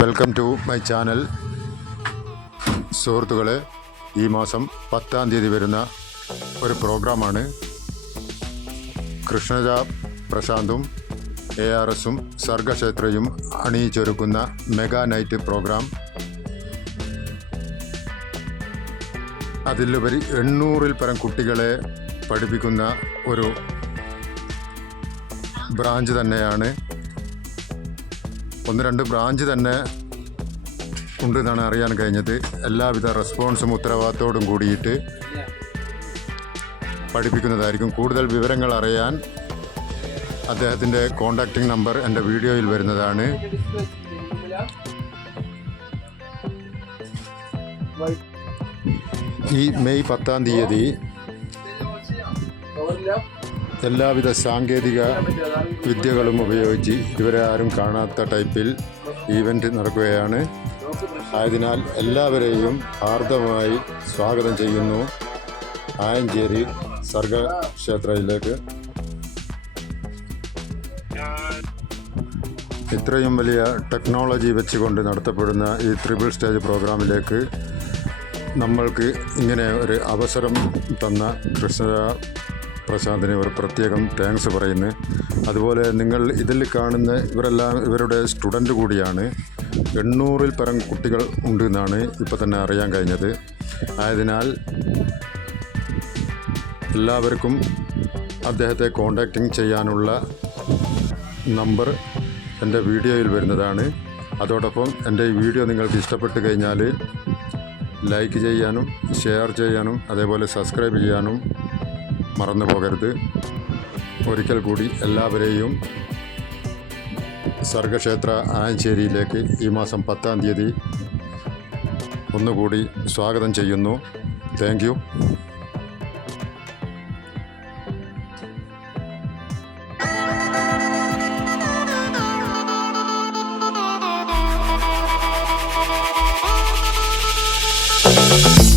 Welcome to my channel സുഹൃത്തുക്കളെ ഈ മാസം പത്താം തീയതി വരുന്ന ഒരു പ്രോഗ്രാമാണ്. കൃഷ്ണജ പ്രശാന്തും എ ആർ എസും സർഗക്ഷേത്രയും അണിയിച്ചൊരുക്കുന്ന മെഗാ നൈറ്റ് പ്രോഗ്രാം. അതിലുപരി എണ്ണൂറിൽ പരം കുട്ടികളെ പഠിപ്പിക്കുന്ന ഒരു ബ്രാഞ്ച് തന്നെയാണ്. ഒന്ന് രണ്ട് ബ്രാഞ്ച് തന്നെ ഉണ്ട് എന്നാണ് അറിയാൻ കഴിഞ്ഞത്. എല്ലാവിധ റെസ്പോൺസും ഉത്തരവാദിത്തോടും കൂടിയിട്ട് പഠിപ്പിക്കുന്നതായിരിക്കും. കൂടുതൽ വിവരങ്ങൾ അറിയാൻ അദ്ദേഹത്തിന്റെ കോണ്ടാക്റ്റിംഗ് നമ്പർ എന്റെ വീഡിയോയിൽ വരുന്നതാണ്. ഈ മെയ് പത്താം തീയതി എല്ലാവിധ സാങ്കേതിക വിദ്യകളും ഉപയോഗിച്ച് ഇവരെ ആരും കാണാത്ത ടൈപ്പിൽ ഈവന്റ് നടക്കുകയാണ്. ആയതിനാൽ എല്ലാവരെയും ഹാർദമായി സ്വാഗതം ചെയ്യുന്നു. ആയഞ്ചേരി സർഗക്ഷേത്രയിലേക്ക്. ഇത്രയും വലിയ ടെക്നോളജി വെച്ചുകൊണ്ട് നടത്തപ്പെടുന്ന ഈ ത്രിപിൾ സ്റ്റേജ് പ്രോഗ്രാമിലേക്ക് നമ്മൾക്ക് ഇങ്ങനെ ഒരു അവസരം തന്ന കൃഷ്ണ പ്രശാന്തിന് ഇവർ പ്രത്യേകം താങ്ക്സ് പറയുന്നു. അതുപോലെ നിങ്ങൾ ഇതിൽ കാണുന്ന ഇവരെല്ലാം ഇവരുടെ സ്റ്റുഡന്റ് കൂടിയാണ്. എണ്ണൂറിൽ പരം കുട്ടികൾ ഉണ്ട് എന്നാണ് ഇപ്പോൾ തന്നെ അറിയാൻ കഴിഞ്ഞത്. ആയതിനാൽ എല്ലാവർക്കും അദ്ദേഹത്തെ കോണ്ടാക്റ്റിംഗ് ചെയ്യാനുള്ള നമ്പർ എന്റെ വീഡിയോയിൽ വരുന്നതാണ്. അതോടൊപ്പം എന്റെ ഈ വീഡിയോ നിങ്ങൾക്ക് ഇഷ്ടപ്പെട്ട് കഴിഞ്ഞാൽ ലൈക്ക് ചെയ്യാനും ഷെയർ ചെയ്യാനും അതേപോലെ സബ്സ്ക്രൈബ് ചെയ്യാനും മറന്നു പോകരുത്. ഒരിക്കൽ കൂടി എല്ലാവരെയും സർഗക്ഷേത്ര ആയഞ്ചേരിയിലേക്ക് ഈ മാസം പത്താം തീയതി ഒന്നുകൂടി സ്വാഗതം ചെയ്യുന്നു. Thank you Thank